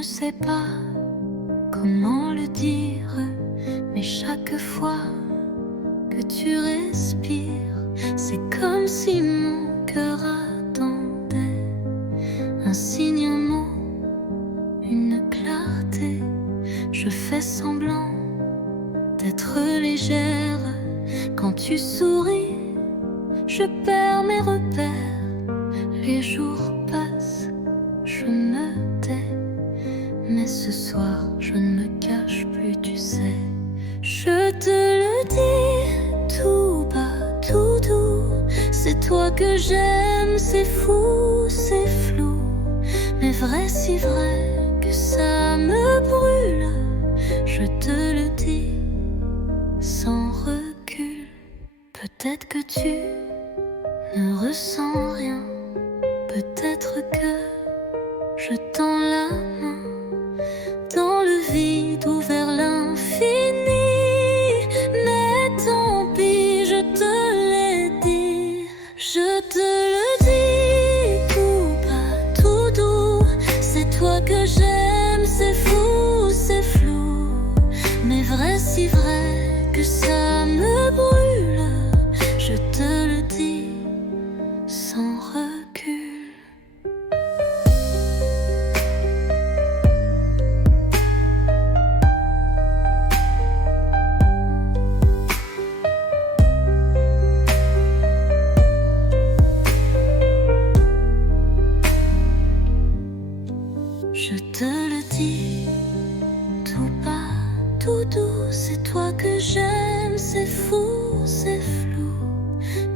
ne sais pas comment le dire, mais chaque fois que tu respires, c'est comme si mon cœur attendait un signe, un mot, une clarté. Je fais semblant d'être légère. Quand tu souris, je perds mes repères. Les jours passent, je me tais, mais ce soir je ne me cache plus, tu sais. Je te le dis tout bas, tout doux, c'est toi que j'aime, c'est fou, c'est flou, mais vrai, si vrai que ça me brûle. Je te le dis sans recul. Peut-être que tu ne ressens rien, peut-être que je tends la main dans le vide ou vers l'infini. Mais tant pis, je te l'ai dit. Je te le dis tout bas, tout doux, c'est toi que j'aime, c'est fou, c'est flou, mais vrai, si vrai que ça me brûle. Je te le dis sans recul. Je te le dis tout bas, tout doux, c'est toi que j'aime, c'est fou, c'est flou,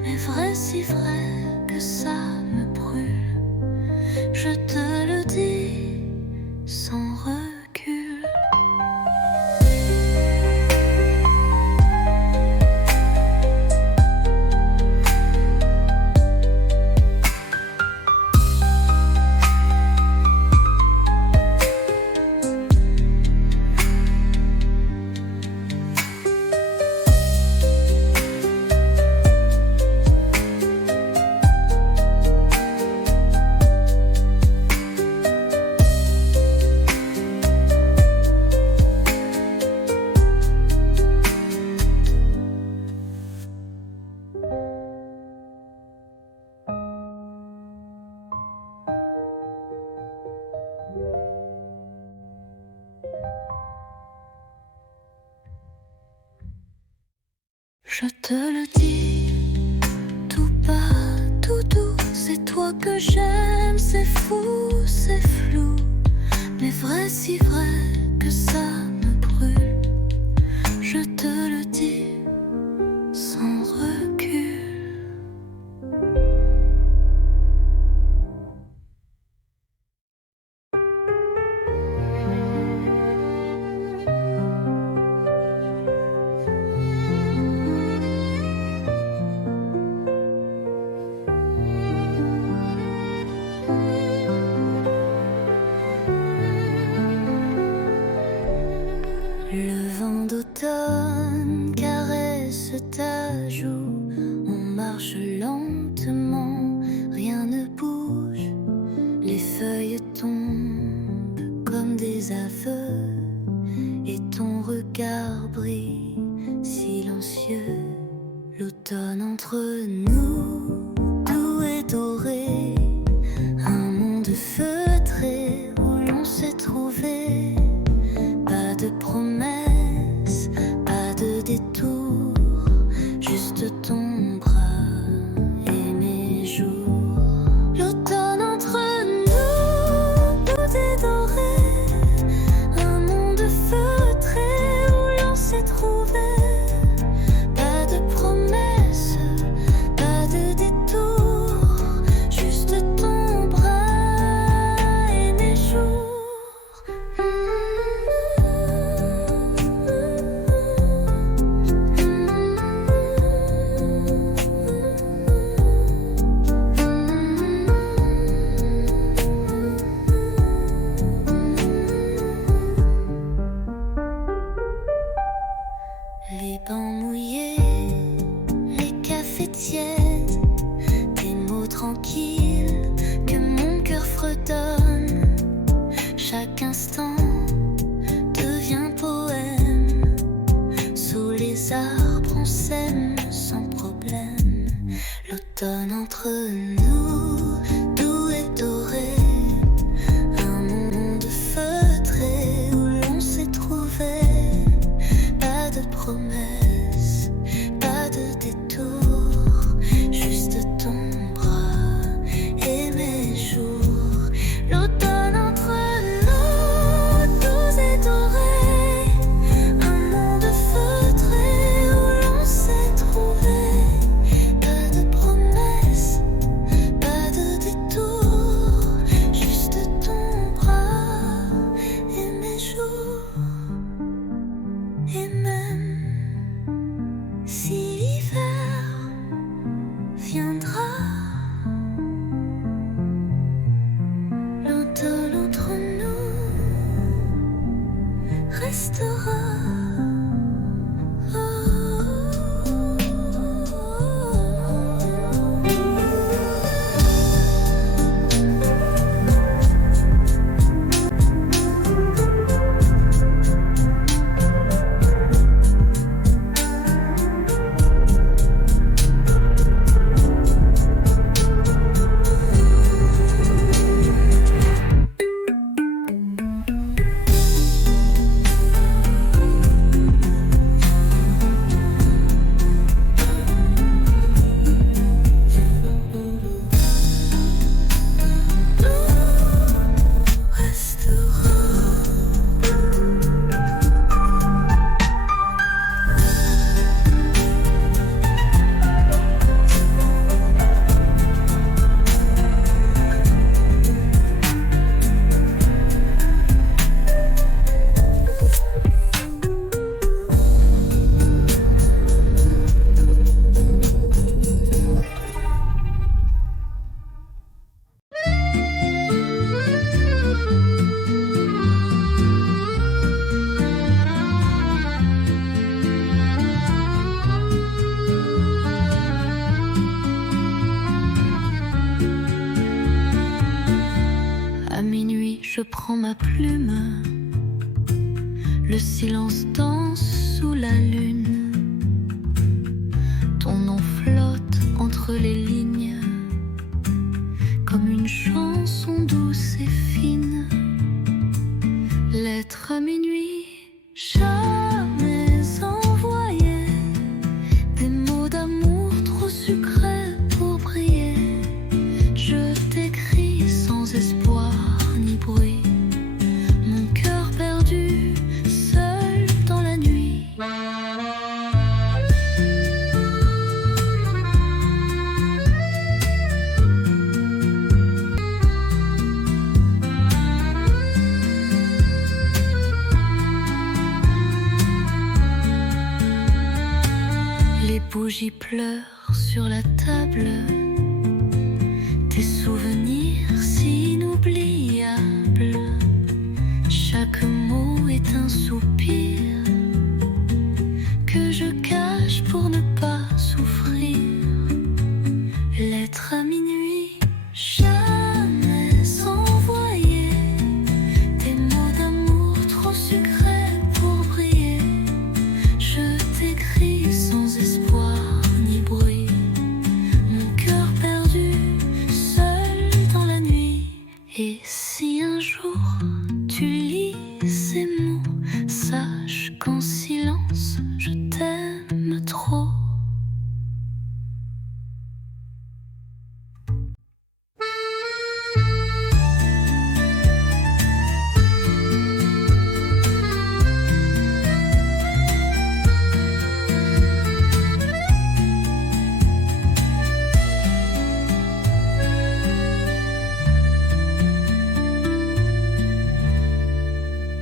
mais vrai, si vrai que ça me brûle. Je te le dis sans recul. Je te le dis tout bas, tout doux, c'est toi que j'aime, c'est fou, c'est flou, mais vrai, si vrai que ça me brûle. Je te le dis sans recul. Le vent d'automne caresse ta joue, on marche lentement, rien ne bouge, les feuilles tombent comme des aveux, et ton regard brille silencieux. L'automne entre nous, doux et doré, un monde feutré où l'on s'est trouvé. Pas de promesses, pas de détour, juste ton bras et mes jours. L'automne entre nous, doux et doré, un monde feutré où l'on s'est trouvé. Pas de promesses, pas de détour, juste ton bras et mes jours. s'aime sans problème. L'automne entre nous, doux et doré. Un monde feutré où l'on s'est trouvé. Pas de promesses, pas de détour. Juste ton bras et mes jours. L'automne entre nous, doux et doré. Un monde feutré où l'on s'est trouvé. Pas de promesses, pas de détour. Juste ton bras et mes jours. Et même si l'hiver viendra, l'automne entre nous restera. À minuit, je prends ma plume. Le silence danse sous la lune. Ton nom flotte entre les lignes, comme une chanson douce et fine. Lettre à minuit, jamais envoyée. Des mots d'amour trop sucrés pour briller. Je t'écris sans espoir ni bruit. Mon cœur perdu, seul dans la nuit. Les bougies pleurent sur la table. Tes souvenirs si inoubliables. Chaque mot est un soupir que je cache pour ne pas souffrir. Lettre à minuit, jamais envoyée. Des mots d'amour trop sucrés pour briller. Je t'écris sans espoir ni bruit. Mon cœur perdu, seul dans la nuit. Et si un jour tu lis ces mots, sache qu'en silence je t'aime trop.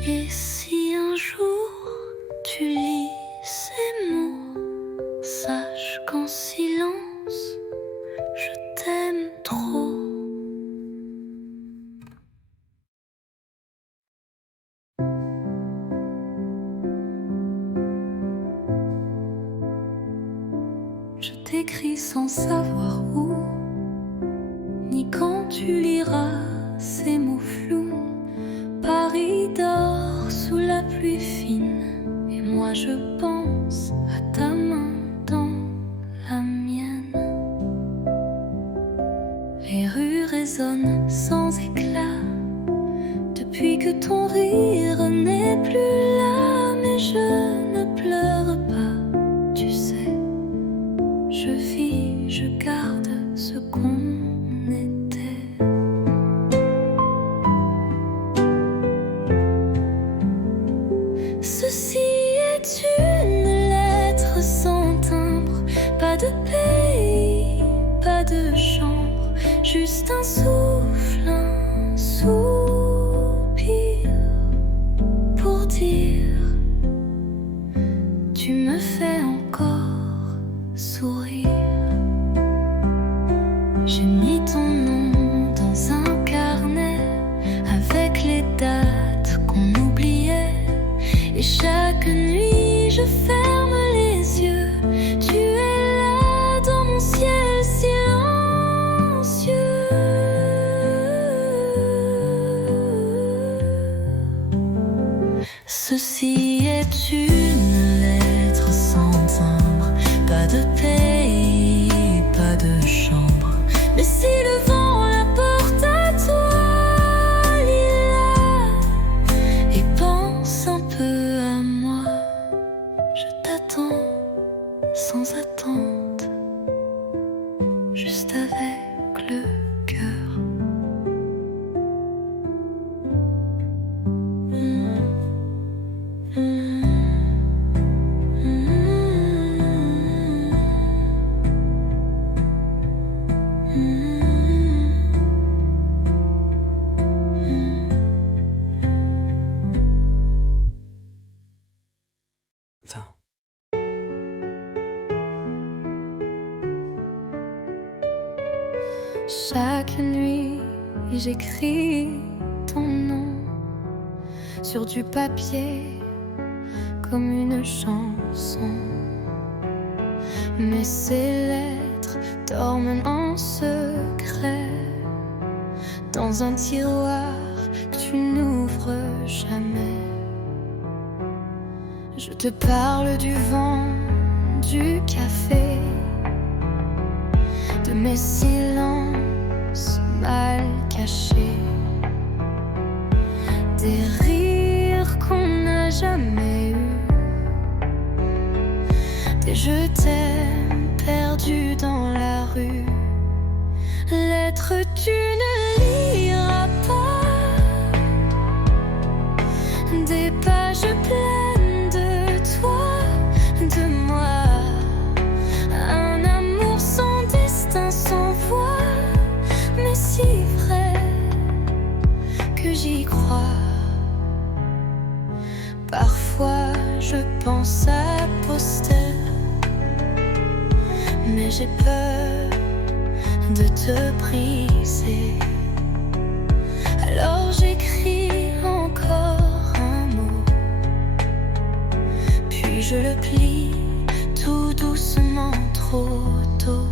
Et si un jour tu lis ces mots, sache qu'en silence je t'aime trop. Je t'écris sans savoir où, ni quand tu liras ces mots flous. Paris dort sous la pluie fine, et moi je pense à ta main résonne sans éclat. Depuis que ton rire n'est plus là, mais je ne pleure pas. Tu sais, je vis, je garde ce qu'on était. Ceci est une lettre sans timbre, pas de pays, pas de chambre, juste un souffle, un soupir pour dire tu me fais encore sourire. J'ai mis ton nom dans un carnet avec les dates qu'on oubliait, et chaque nuit je ferme les yeux. Tu es là dans mon ciel silencieux. Ceci est une lettre sans timbre, pas de pays, pas de chambre. Mais si le vent la porte à toi, Lila, et pense un peu à moi, je t'attends sans attente, juste avec le cœur. Chaque nuit, j'écris ton nom sur du papier comme une chanson. Mais ces lettres dorment en secret dans un tiroir que tu n'ouvres jamais. Je te parle du vent, du café, de mes silences mal cachés, des rires qu'on n'a jamais eus, des je t'aime perdus dans la rue. Lettres tu ne liras pas, des pages pleines de toi, de moi, un amour sans destin, sans voix, mais si vrai que j'y crois. Parfois je pense à poster, mais j'ai peur de te briser. Alors j'écris encore un mot, puis je le plie tout doucement, trop tôt.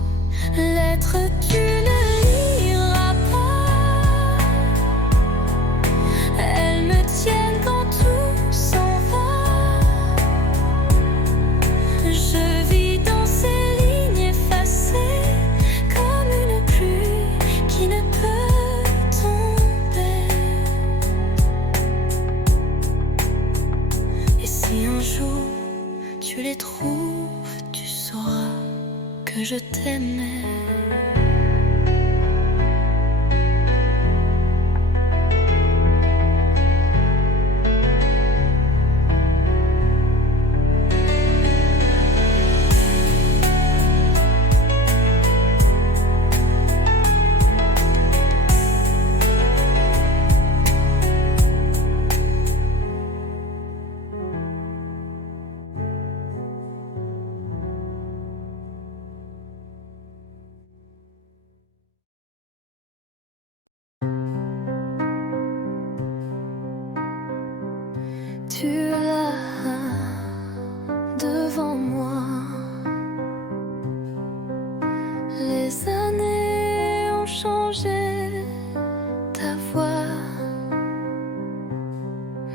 Lettre tu ne liras pas, elles me tiennent quand tout s'en va. Je vis dans ces lignes effacées comme une pluie qui ne peut tomber. Et si un jour tu les trouves, tu sauras que je t'aimais. Tu es là devant moi. Les années ont changé ta voix,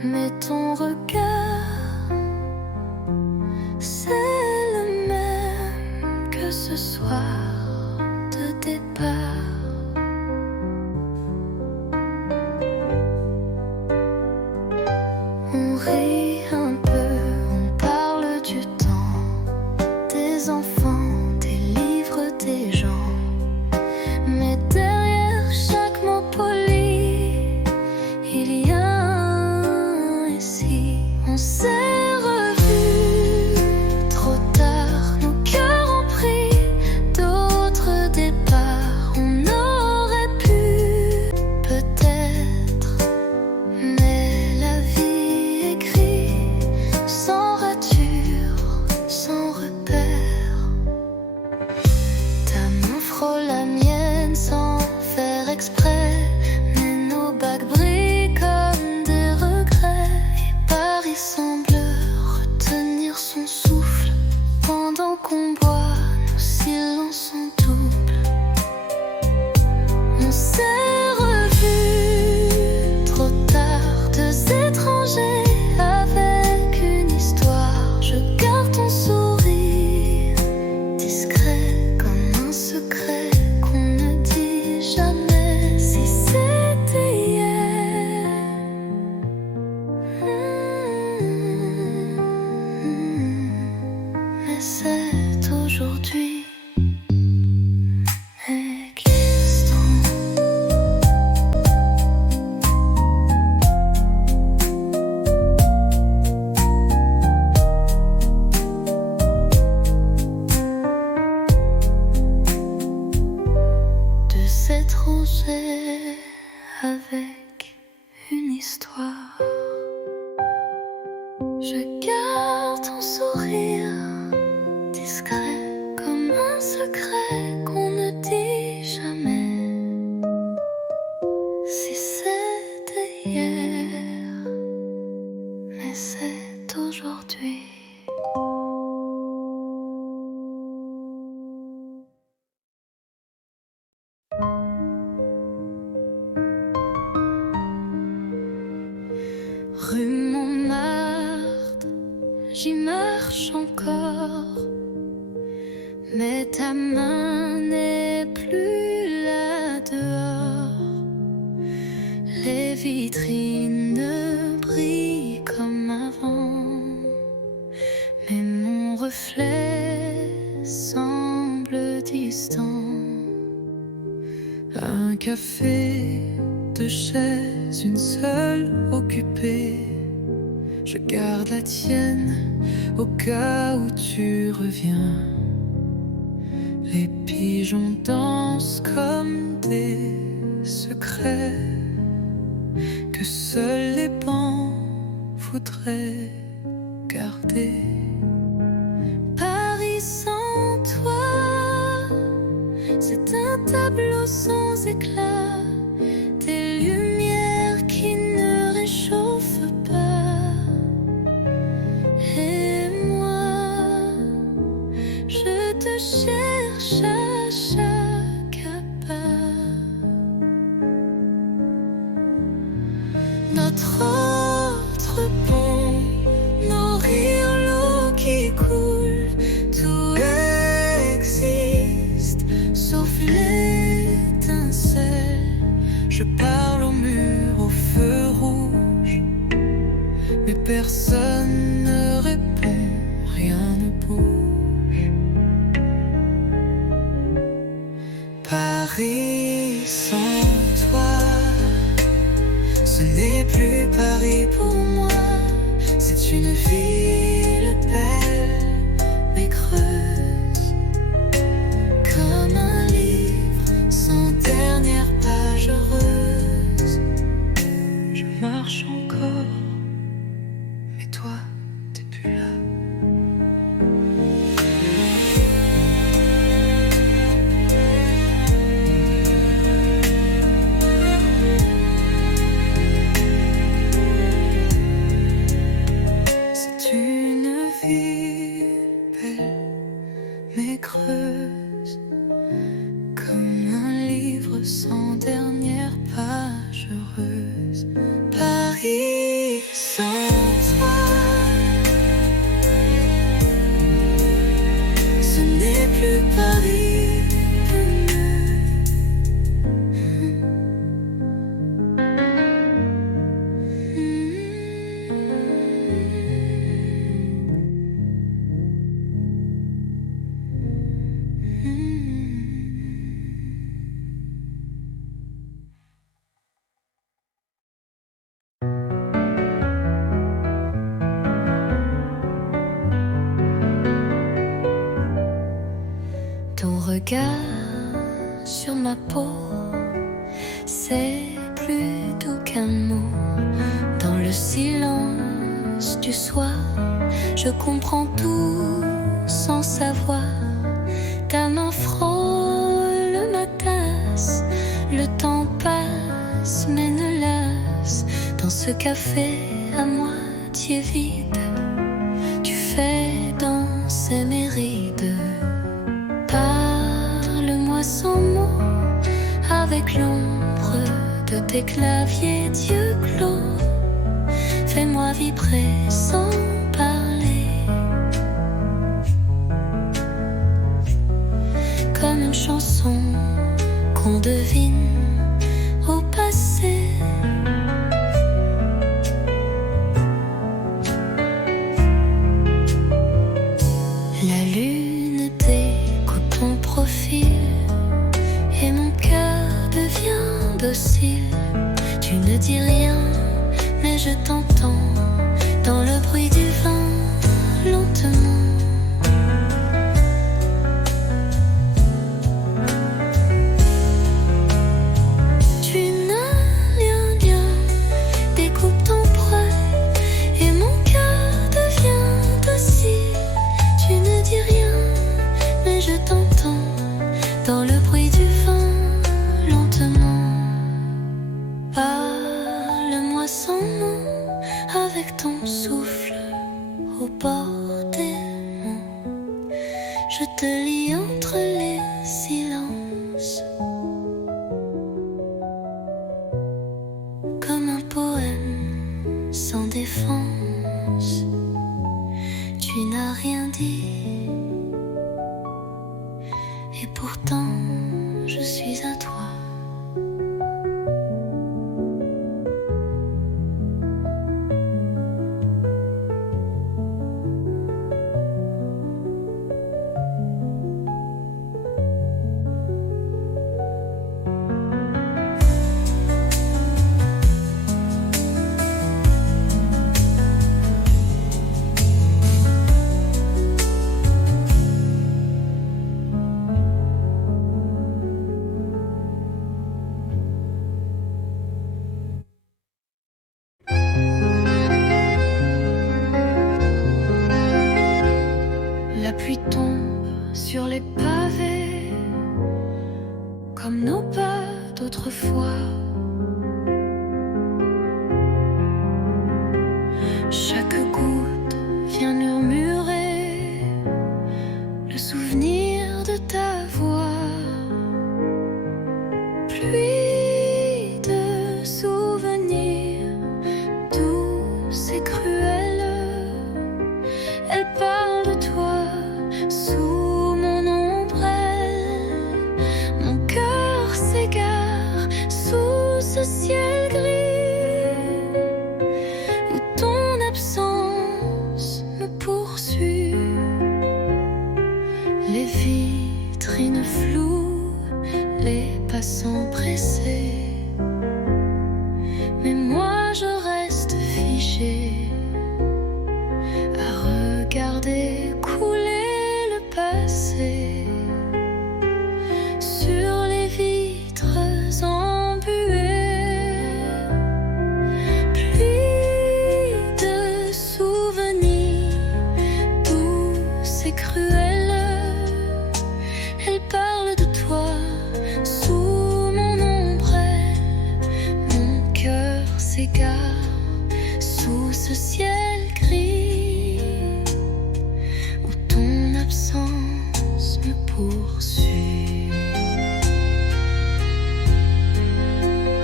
mais ton regard, c'est le même que ce soir de départ. nos silences sont doubles. On s'est revus trop tard, deux étrangers avec une histoire. Je garde ton sourire, discret comme un secret qu'on ne dit jamais. Si c'était hier, mais c'est aujourd'hui. Étranger avec une histoire. Je garde ton sourire, discret comme un secret qu'on ne dit jamais. Si c'était hier, mais c'est aujourd'hui. Rue Montmartre, j'y marche encore, mais ta main n'est plus là dehors. Les vitrines brillent comme avant, mais mon reflet semble distant. Un café, deux chaises, une seule occupée. Je garde la tienne au cas où tu reviens. Les pigeons dansent comme des secrets que seuls les bancs voudraient garder. Paris sans toi, c'est un tableau sans éclat, des lumières qui ne réchauffent pas. Et moi, je te cherche à chaque pas. Notre autre pont nourrit l'eau qui coule, tout existe sauf l'étincelle. Je parle au mur, au feu rouge, mais personne ne répond, rien ne bouge. Paris sans toi, ce n'est plus Paris pour moi. C'est une ville belle, mais creuse, comme un livre sans dernière page heureuse. Je marche encore, mais toi, t'es plus là. C'est une ville belle, mais creuse, comme un livre sans dernière page heureuse. Paris sans toi, ce n'est plus Paris. Ton regard sur ma peau, c'est plus doux qu'un mot. Dans le silence du soir, je comprends tout sans savoir. Ta main frôle ma tasse, le temps passe mais ne lasse. Dans ce café à moitié vide, tu fais danser mes rides. avec l'ombre de tes claviers d'yeux clos. Fais-moi vibrer sans parler, comme une chanson qu'on devine au passé. La lune découpe ton profil et mon cœur devient docile. Tu ne dis rien, mais je t'entends dans le bruit du vent, lentement. Tu n'as rien, découpe ton poil et mon cœur devient docile. Tu ne dis rien, mais je t'entends dans le bruit du vent, lentement. Parle-moi sans mots, avec ton souffle au bord des mots. Je te lis entre les silences, comme un poème sans défense. Tu n'as rien dit, et pourtant je suis à toi. La pluie tombe sur les pavés, comme nos pas d'autrefois. Chaque goutte vient murmurer le souvenir de ta voix. Pluie de souvenirs douce et cruelle, elle parle de toi sous mon ombrelle. Mon cœur s'égare sous ce ciel gris où ton absence me poursuit. Les vitrines floues, les passants pressés, mais moi je reste figée à regarder couler le passé sur les vitres embuées. Pluie de souvenirs douce et cruelle, elle parle de toi sous mon ombrelle. Mon cœur s'égare sous ce ciel gris où ton absence me poursuit.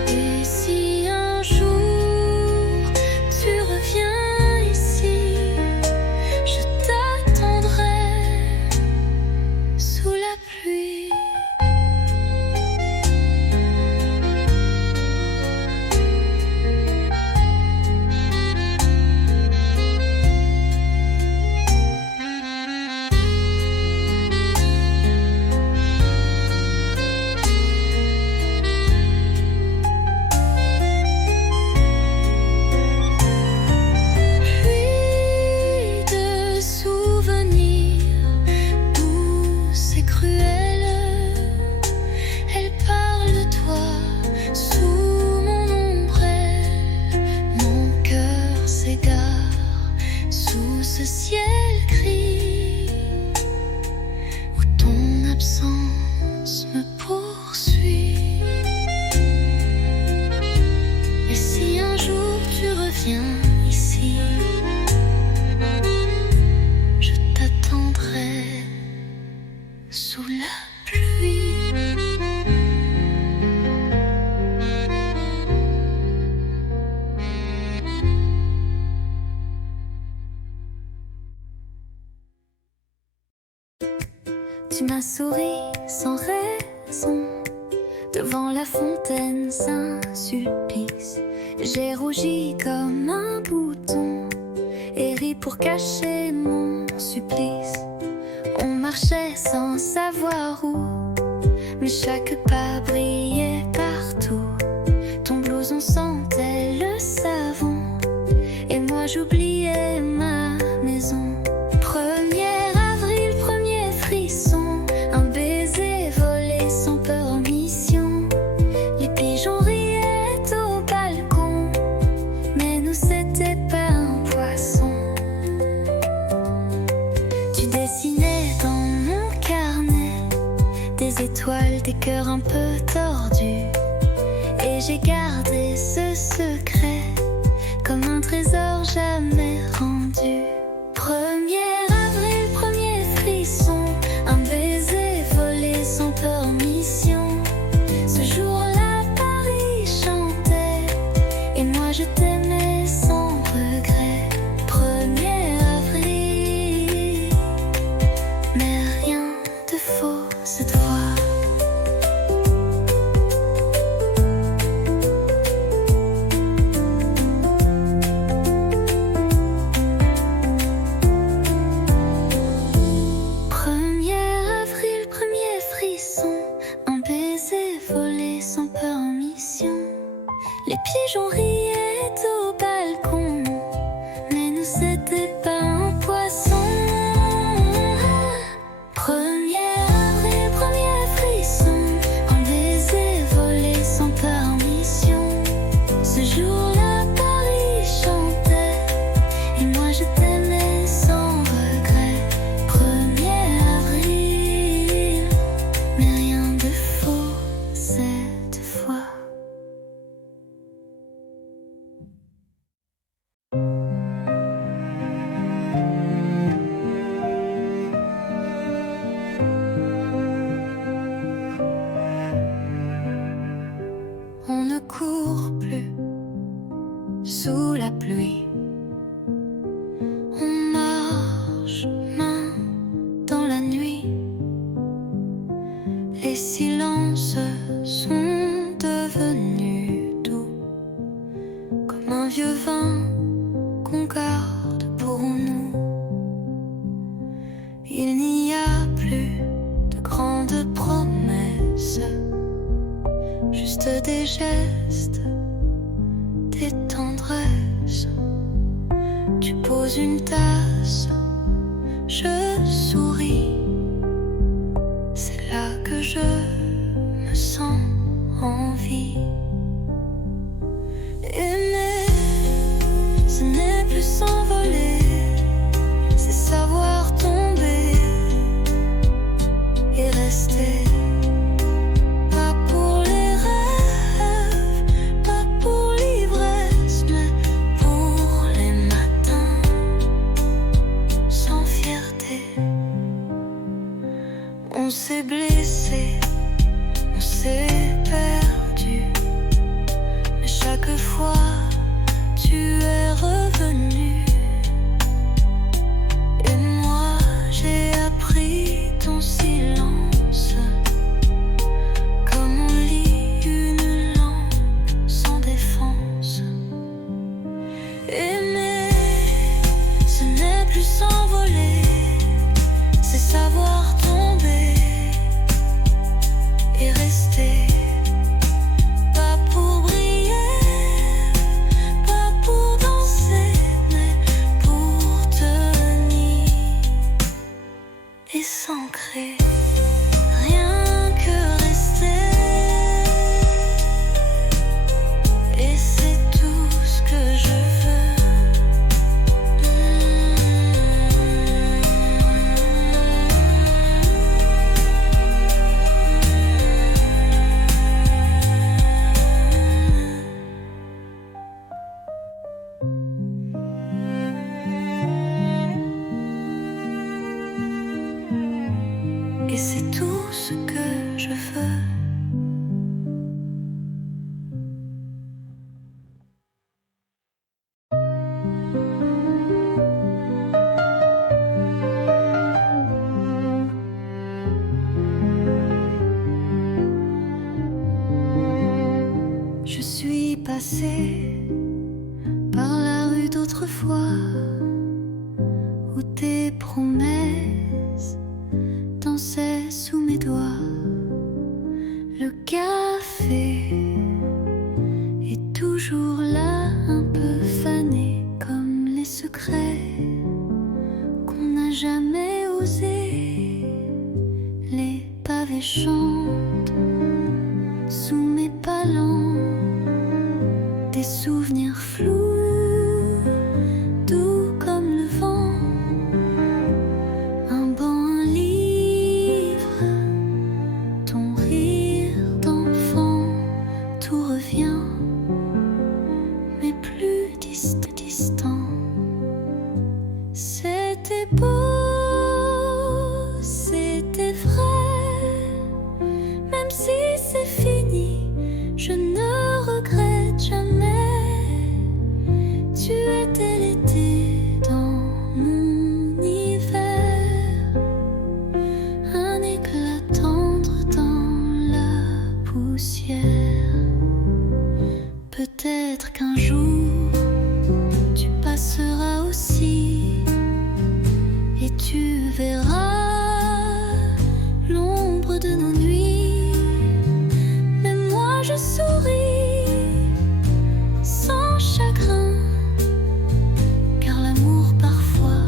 Et si un jour tu reviens ici, je t'attendrai sous la pluie. Pluie de souvenirs douce et cruelle, elle parle de toi sous mon ombrelle. Mon cœur s'égare sous ce ciel gris où ton absence me poursuit. Et si un jour tu reviens ici, je t'attendrai sous la pluie. souri sans raison devant la fontaine, Saint-Sulpice. J'ai rougi comme un bouton et ri pour cacher mon supplice. On marchait sans savoir où, mais chaque pas brillait partout. Ton blouson sentait le savon et moi j'oubliais ma maison. 1er avril, premier frisson, un baiser volé sans peur en mission. Les pigeons riaient au balcon, mais nous c'était pas un poisson. Tu dessinais dans mon carnet des étoiles, des cœurs un peu tordus, et j'ai gardé ce secret comme un trésor jamais rendu. 1er avril, premier frisson, un baiser volé sans peur en mission. Ce jour-là, Paris chantait et moi je t'aimais sans regret. 1er avril, mais rien de faux cette fois. Les pigeons riaient au balcon, mais nous c'était pas un poisson. 1er avril, premier frisson, un baiser volé sans permission. Ce jour-là, Paris chantait et moi je t'aimais sans regret. 1er avril, mais rien de faux cette fois. On ne court plus sous la pluie. On marche main dans la nuit. Les silences sont devenus doux, comme un vieux vin qu'on garde pour nous. Il n'y a plus de grandes promesses, juste des gestes, des tendresses. Tu poses une tasse, je souris. C'est là que je me sens en vie. Aimer, ce n'est plus s'envoler, c'est savoir tomber et rester. On s'est blessé, on s'est perdu, mais chaque fois tu es revenu. Et moi j'ai appris ton silence, comme on lit une lampe sans défense. Aimer, ce n'est plus s'envoler, c'est savoir tomber et rester. Pas pour briller, pas pour danser, mais pour tenir et s'ancrer. Rien que rester, et c'est tout ce que je veux. Et c'est tout ce que je veux. chantent sous mes pas lents, des souvenirs flous, doux comme le vent. Un banc, un livre, ton rire d'enfant, tout revient, mais plus distant. C'était beau, c'était vrai, même si c'est fini, je ne regrette jamais. Tu étais l'été dans mon hiver, un éclat tendre dans la poussière. Peut-être qu'un jour tu passeras aussi et tu verras l'ombre de nos nuits. Mais moi je souris sans chagrin, car l'amour parfois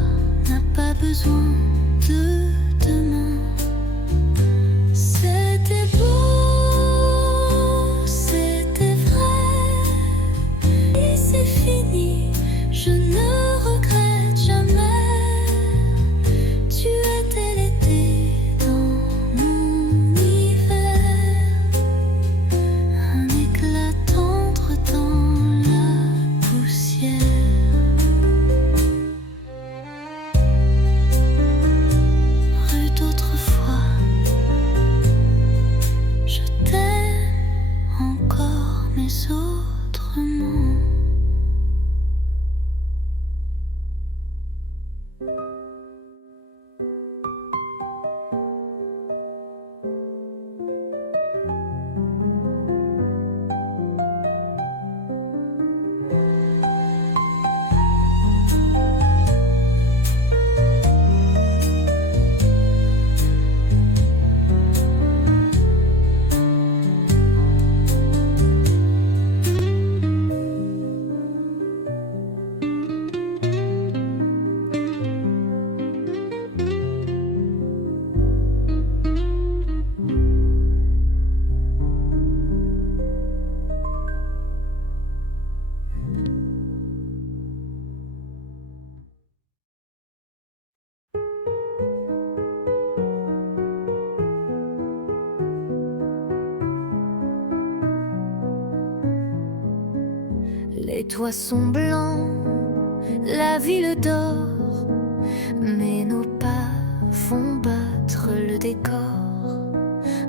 n'a pas besoin de demain. C'était beau, c'était vrai, et c'est fini, je ne regrette jamais. Tu étais l'été dans mon hiver, un éclat tendre dans la poussière. Rue d'autrefois, je t'aime encore, mais autrement. Les toits sont blancs, la ville dort, mais nos pas font battre le décor.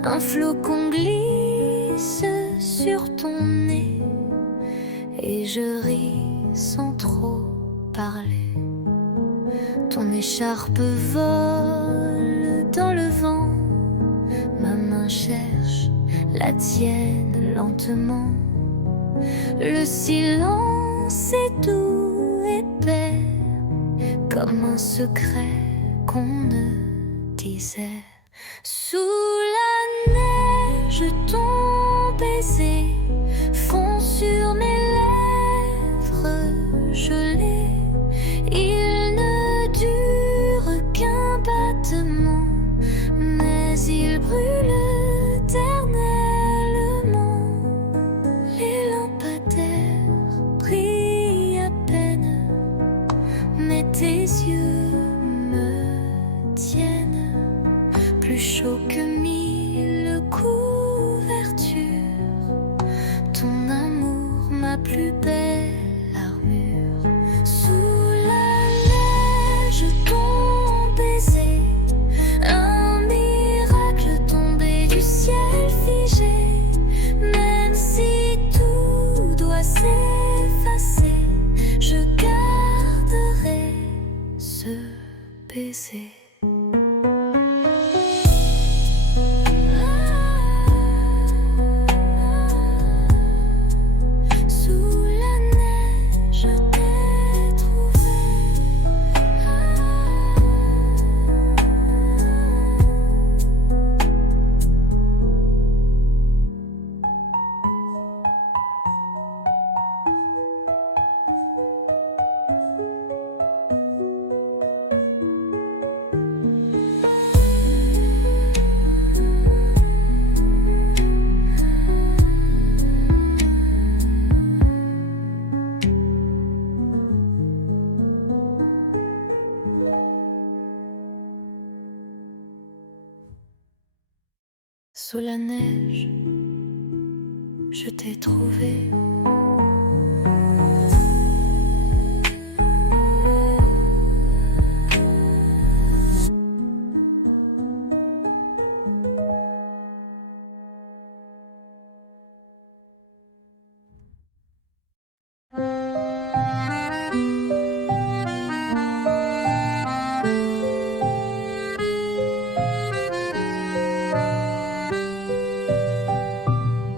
Un flocon glisse sur ton nez et je ris sans trop parler. Ton écharpe vole dans le vent, ma main cherche la tienne lentement. Le silence est doux, épais, comme un secret qu'on ne disait. Sous la neige, ton baiser fond sur mes lèvres gelées. Il ne dure qu'un battement, mais il brûle éternellement. Les lampadaires brillent à peine, mais tes yeux me tiennent plus chaud que 1000 couvertures. Sous la neige, je t'ai trouvé.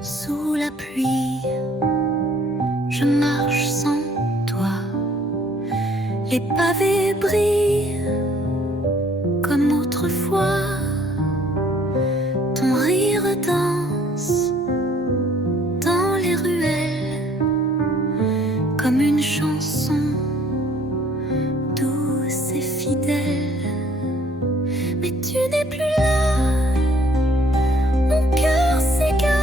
Sous la pluie, je marche sans toi. Les pavés brillent comme autrefois. Ton rire danse dans les ruelles comme une chanson douce et fidèle. Mais tu n'es plus là, mon cœur s'égare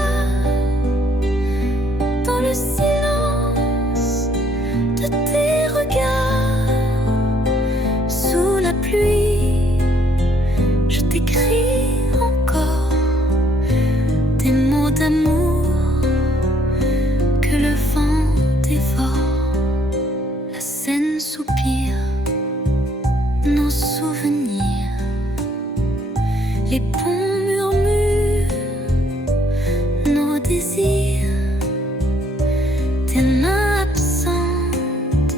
dans le silence de tes regards. Sous la pluie, je t'écris encore des mots d'amour que le vent dévore. La Seine soupire nos souvenirs. Les ponts murmurent nos désirs. Tes mains absentes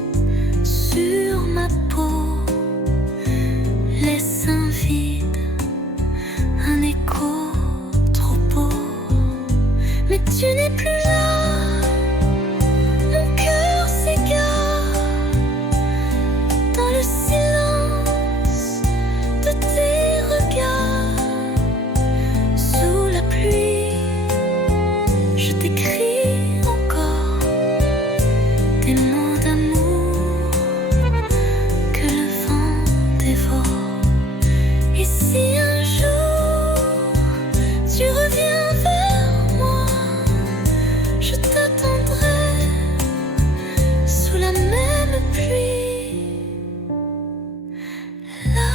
sur ma peau laissent un vide, un écho trop beau. Mais tu n'es plus là, mon cœur s'égare dans le silence de tes regards. Sous la pluie, je t'écris encore des mots d'amour que le vent dévore. Et si un jour tu reviens vers moi, je t'attendrai sous la même pluie. Là.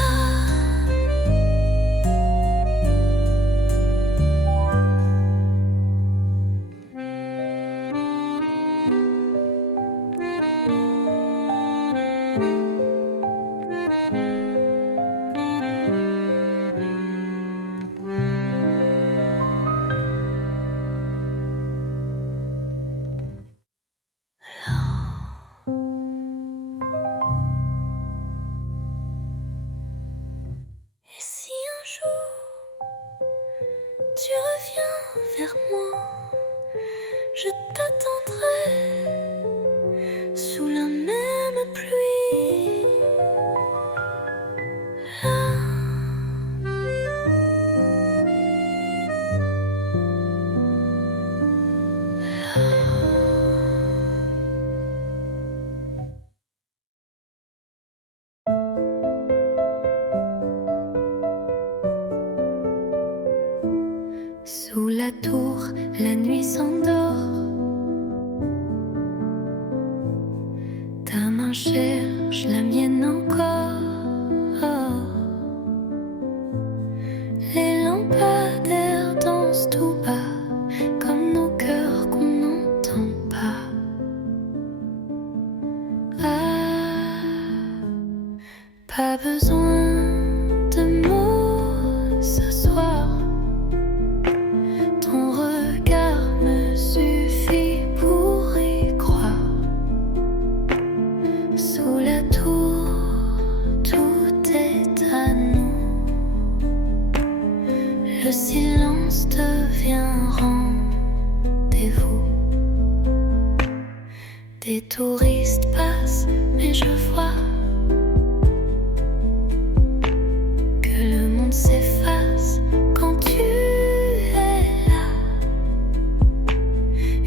Et si un jour tu reviens vers moi, je t'attendrai sous la même pluie. Là. Sous la tour, la nuit s'endort. Ta main cherche la mienne encore. Les lampadaires dansent tout bas, comme nos cœurs qu'on n'entend pas. Ah, pas besoin de mots ce soir. Ton regard me suffit pour y croire. Sous la tour, tout est à nous. Le silence devient rendez-vous. Des touristes passent, mais je vois que le monde s'efface quand tu es là.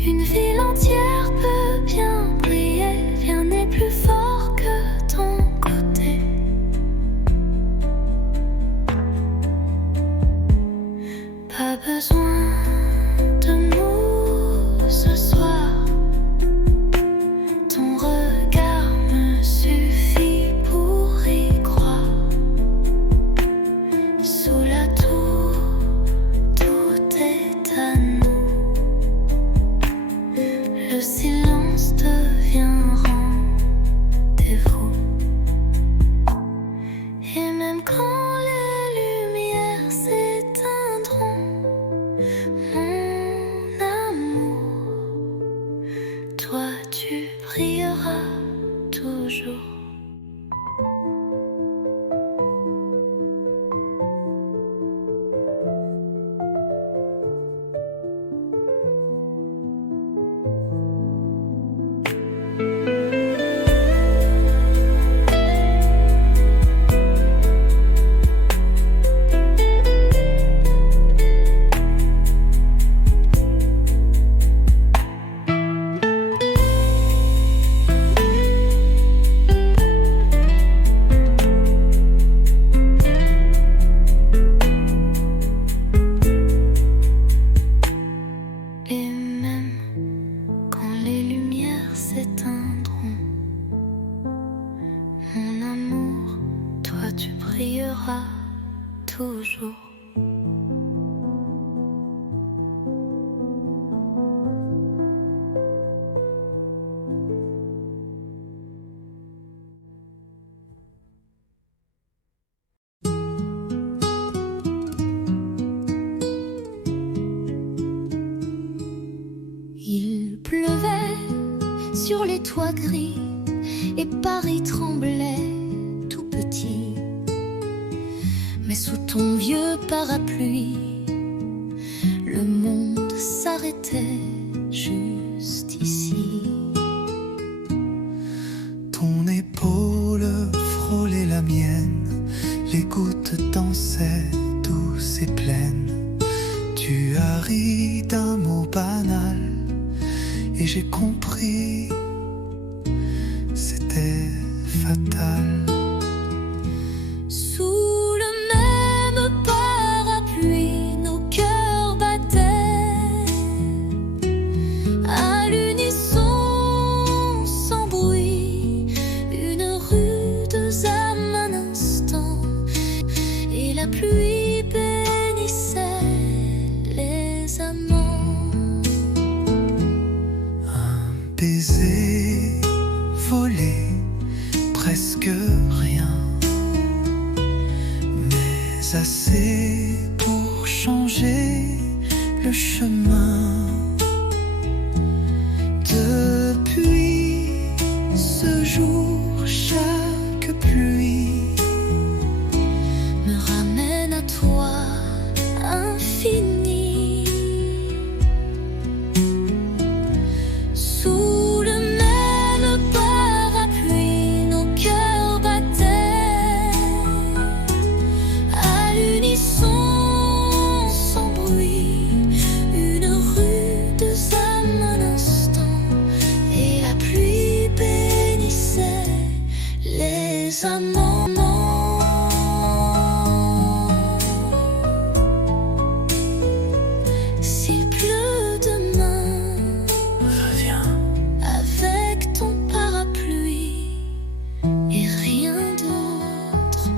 Une ville entière peut bien briller, rien n'est plus fort que ton côté. Pas besoin de mots ce soir. Ton regard me suffit pour y croire. Sous la tour, tout brilleras toujours. Et même quand les lumières s'éteindront, mon amour, toi tu brilleras toujours. Il pleuvait sur les toits gris et Paris tremblait tout petit. Mais sous ton vieux parapluie, le monde s'arrêtait juste ici. Ton épaule frôlait la mienne, les gouttes dansaient douces et pleines. Tu as ri d'un mot banal et j'ai compris, c'était fatal. Sous le même parapluie, nos cœurs battaient à l'unisson, sans bruit, une rude âme un instant, et la pluie bénissait les amants. Baiser, voler, presque rien, mais assez pour changer le chemin. Depuis ce jour, chaque pluie Me ramène à toi, infini. Sous le même parapluie, nos cœurs battaient à l'unisson, sans bruit, une rude âme un instant, et la pluie bénissait les amants. S'il pleut demain, reviens. avec ton parapluie et rien d'autre.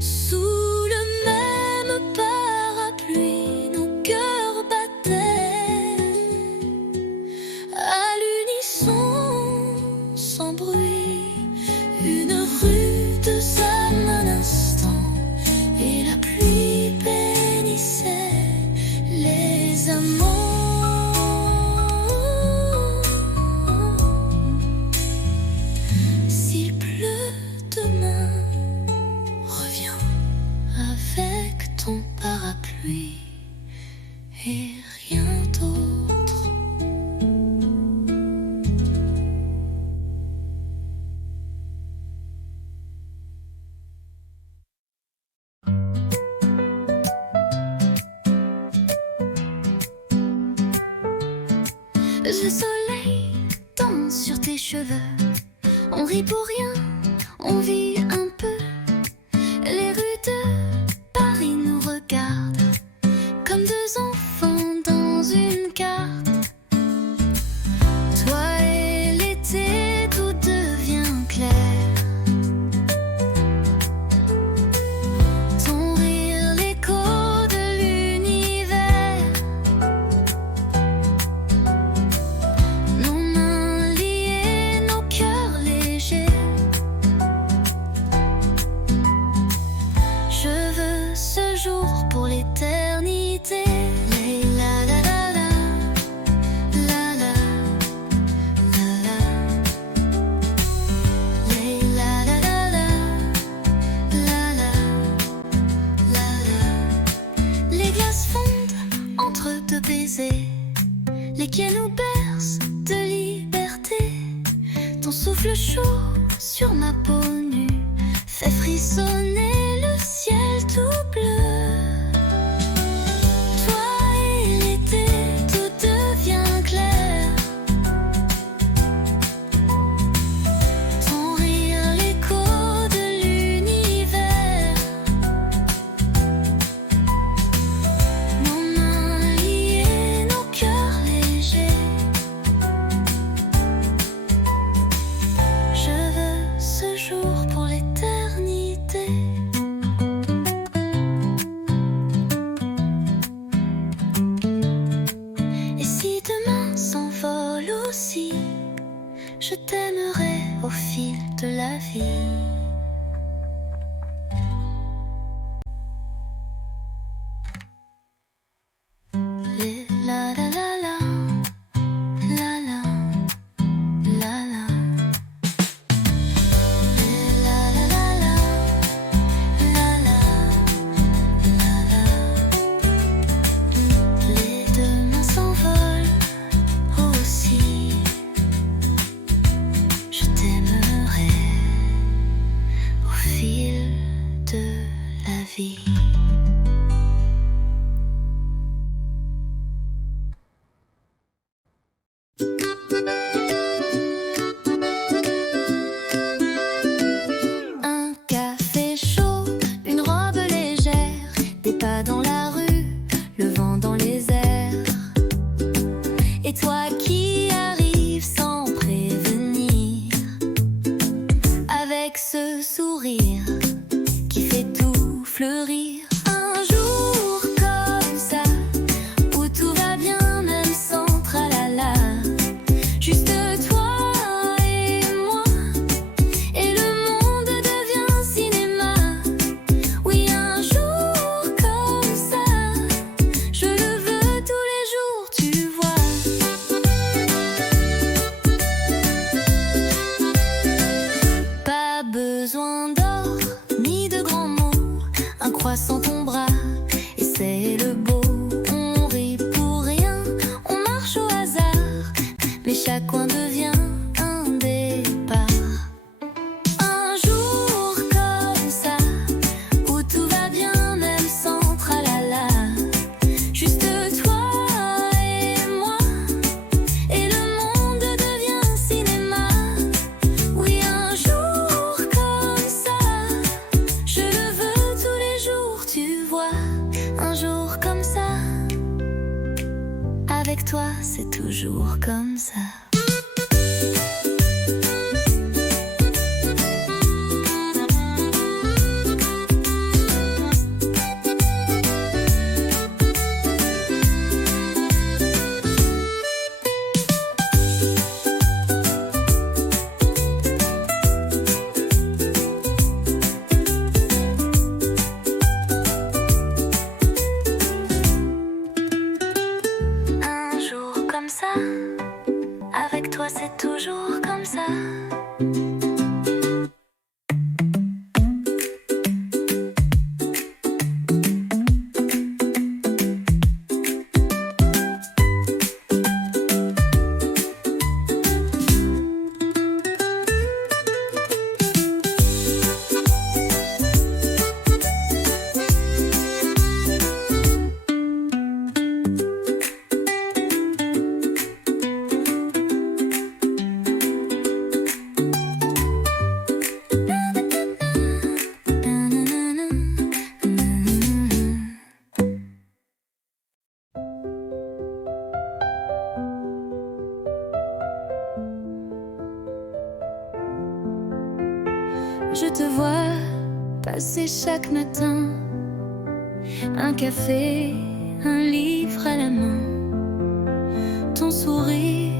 Sous le même parapluie, nos cœurs battaient à l'unisson, sans bruit, une rude âme un instant, et la pluie bénissait les amants. S'il pleut demain, reviens avec ton parapluie et rien d'autre. Le soleil danse sur tes cheveux, on rit pour rien, on vit un peu. Les rues de Paris nous regardent comme deux enfants dans une carte. Toi et l'été, tout devient clair. Ton rire, l'écho de l'univers. Nos mains liées, nos cœurs baisers, lesquels nous bercent de liberté. Ton souffle chaud sur ma peau nue fait frissonner le ciel tout bleu. Toi et l'été, tout devient clair. Ton rire, l'écho de l'univers. Nos mains liées, nos cœurs légers. Je veux ce jour pour l'éternité. Et si demain s'envole aussi, je t'aimerai au fil de la vie. Les la la la la, la la, la la. Les la la la la, la la, la la. Les demain s'envolent aussi. Je t'aimerai au fil de la vie. Un café chaud, une robe légère, des pas dans la rue, le vent dans les airs. Et toi qui arrives sans prévenir, avec ce sourire qui fait tout fleurir. Un jour comme ça, où tout va bien même sans tralala. Juste toi et moi, et le monde devient cinéma. Oui, un jour comme ça, je le veux tous les jours, tu vois. Pas besoin d'or ni de grands mots, un croissant ton bras et c'est le beau. On rit pour rien, on marche au hasard, mais chaque coin devient un départ. Un jour comme ça, où tout va bien même sans tralala. Juste toi et moi, et le monde devient cinéma. Oui, un jour comme ça, je le veux tous les jours, tu vois. Un jour comme ça, avec toi c'est toujours comme ça. Un jour comme ça, avec toi c'est toujours comme ça. Je te vois passer chaque matin, un café, un livre à la main. Ton sourire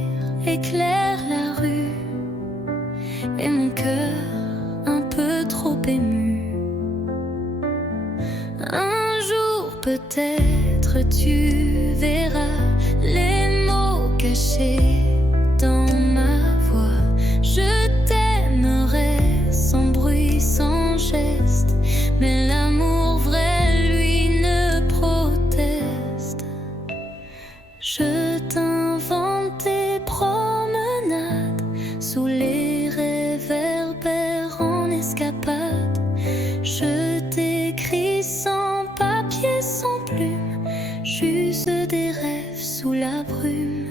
éclaire la rue et mon cœur un peu trop ému. Un jour peut-être tu verras les mots cachés dans ma voix. Je t'aimerai sans bruit, sans geste, mais l'amour vrai, lui, ne proteste. Je t'invente des promenades sous les réverbères en escapade. Je t'écris sans papier, sans plume, juste des rêves sous la brume.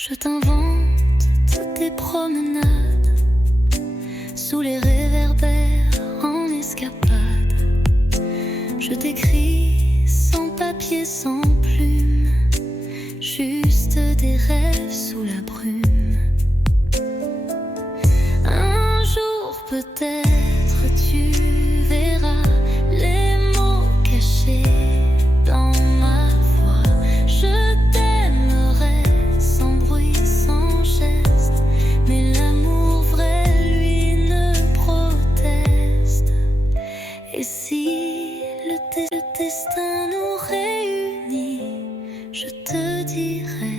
Je t'invente toutes tes promenades sous les réverbères en escapade. Je t'écris sans papier, sans plume, juste des rêves sous la brume. Un jour peut-être tu verras les mots cachés dans ma voix. Je t'aimerai sans bruit, sans geste, mais l'amour vrai, lui, ne proteste. Et si le destin nous réunit, je te dirai,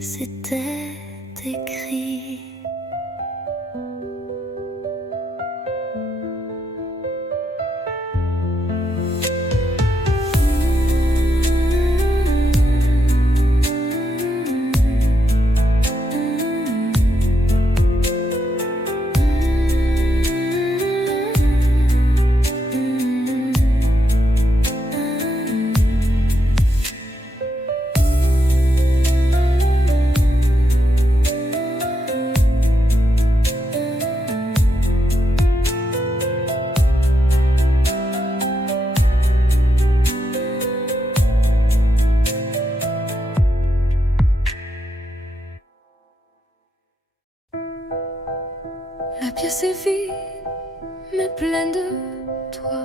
c'était écrit. La pièce est vide, mais pleine de toi.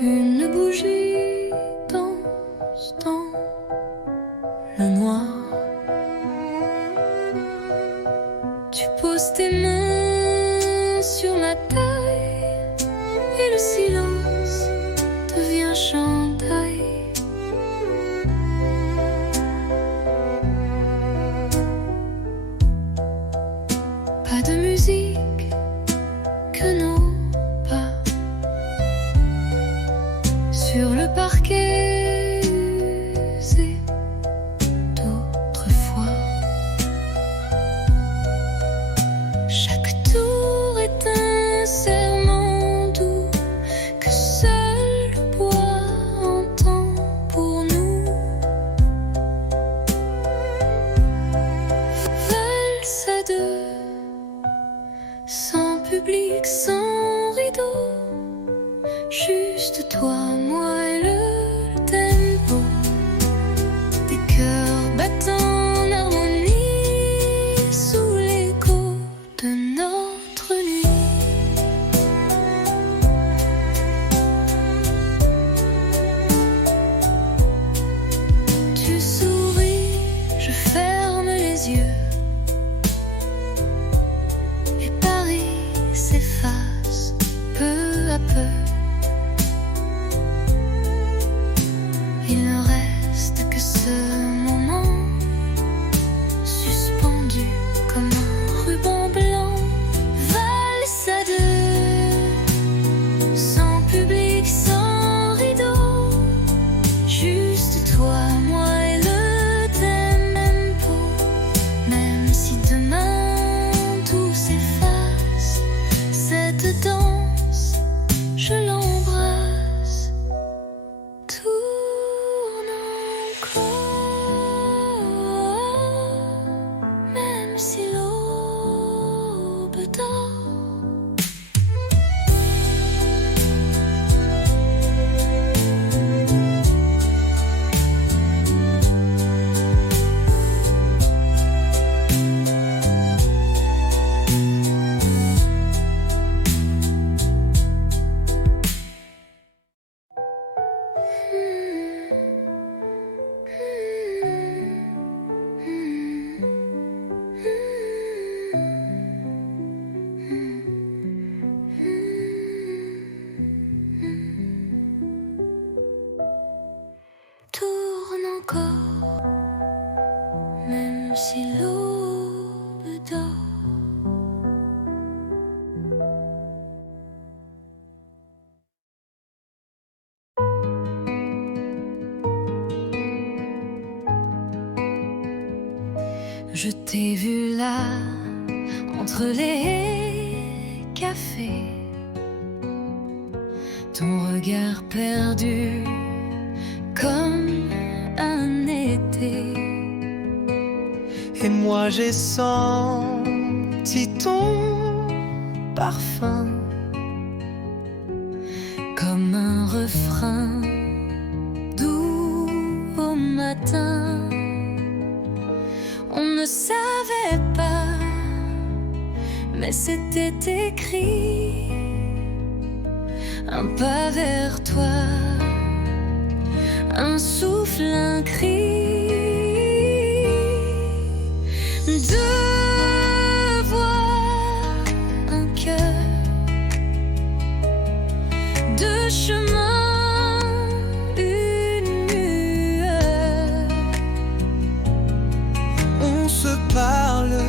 Une bougie danse dans le noir. Tu poses tes mains sur ma taille et le silence devient chandail. Pas de musique que nos pas sur le parquet usé d'autrefois. Chaque tour est un serment doux que seul le bois entend pour nous. Valse à deux, sans public, sans rideau, juste toi, moi et le tempo. Des cœurs battant en harmonie sous l'écho de notre nuit. Tu souris, je ferme les yeux. S'efface peu à peu. Je t'ai vu là, entre les cafés, ton regard perdu comme un été. Et moi j'ai senti ton parfum comme un refrain doux au matin. On ne savait pas, mais c'était écrit. Un pas vers toi, un souffle, un cri. Deux voix, un cœur, deux chemins, une lueur. On se parle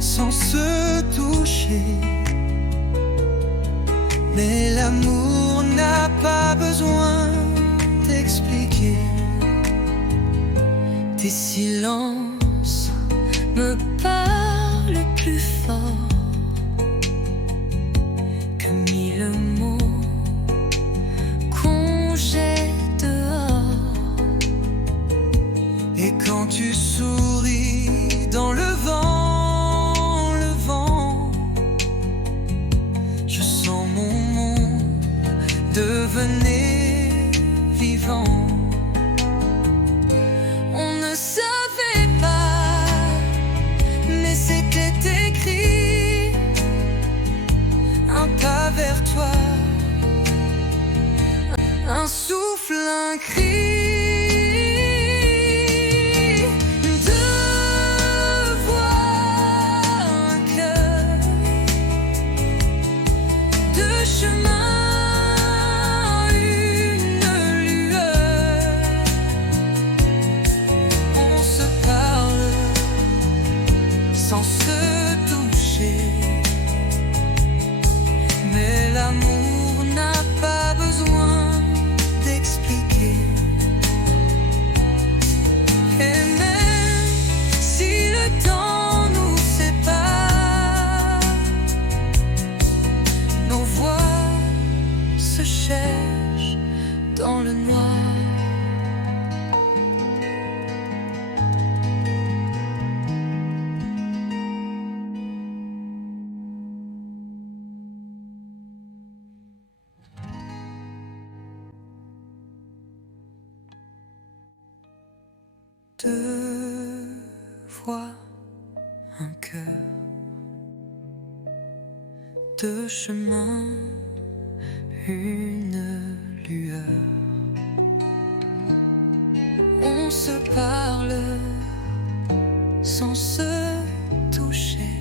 sans se toucher, mais l'amour n'a pas besoin d'expliquer. Tes silences me parlent plus fort que mille mots qu'on jette dehors. Et quand tu souris dans le vent, je sens mon monde devenir vivant. On ne savait pas, mais c'était écrit. Un pas vers toi, Un souffle, un cri. Deux voix, un cœur, deux chemins, une lueur. on se parle sans se toucher, mais l'amour n'a pas besoin d'expliquer. Et même si le temps nous sépare, nos voix se cherchent Dans le noir. deux voix, un cœur, deux chemins, une lueur. On se parle sans se toucher,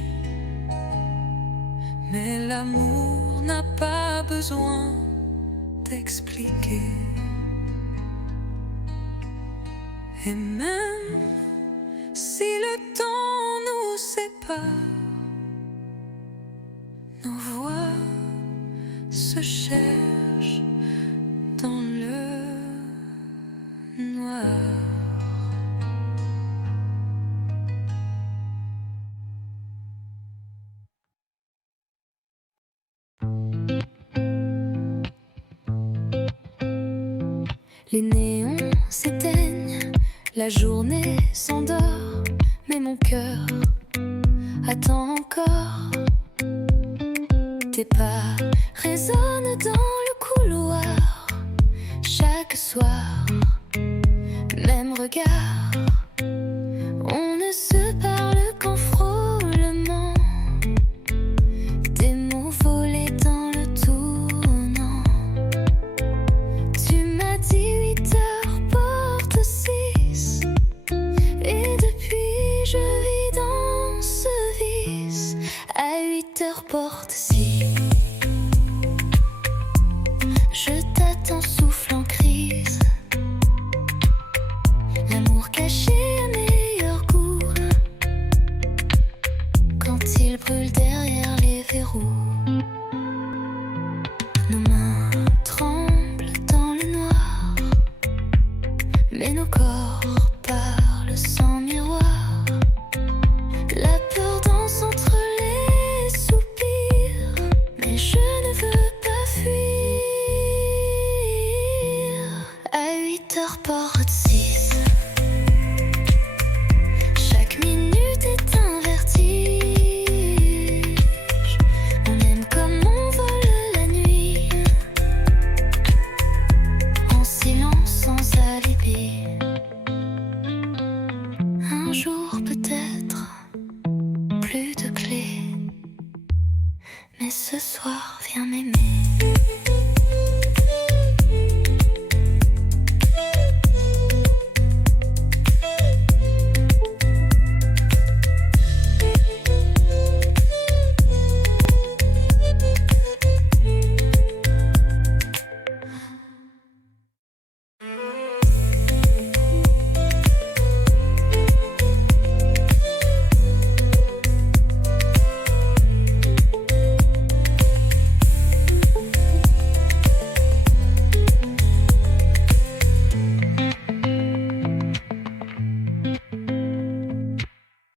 mais l'amour n'a pas besoin d'expliquer. Et même si le temps nous sépare, nos voix se cherchent dans le noir. Les néons s'éteignent, la journée s'endort, mais mon cœur attend encore. Tes pas résonnent dans le couloir, chaque soir, même regard. On ne se parle qu'en frôlement, des mots volés dans le tournant. Tu m'as dit 8 heures porte 6, et depuis je vis dans ce vice. À 8 heures porte 6, je t'attends souffle en crise. L'amour caché à meilleur goût, quand il brûle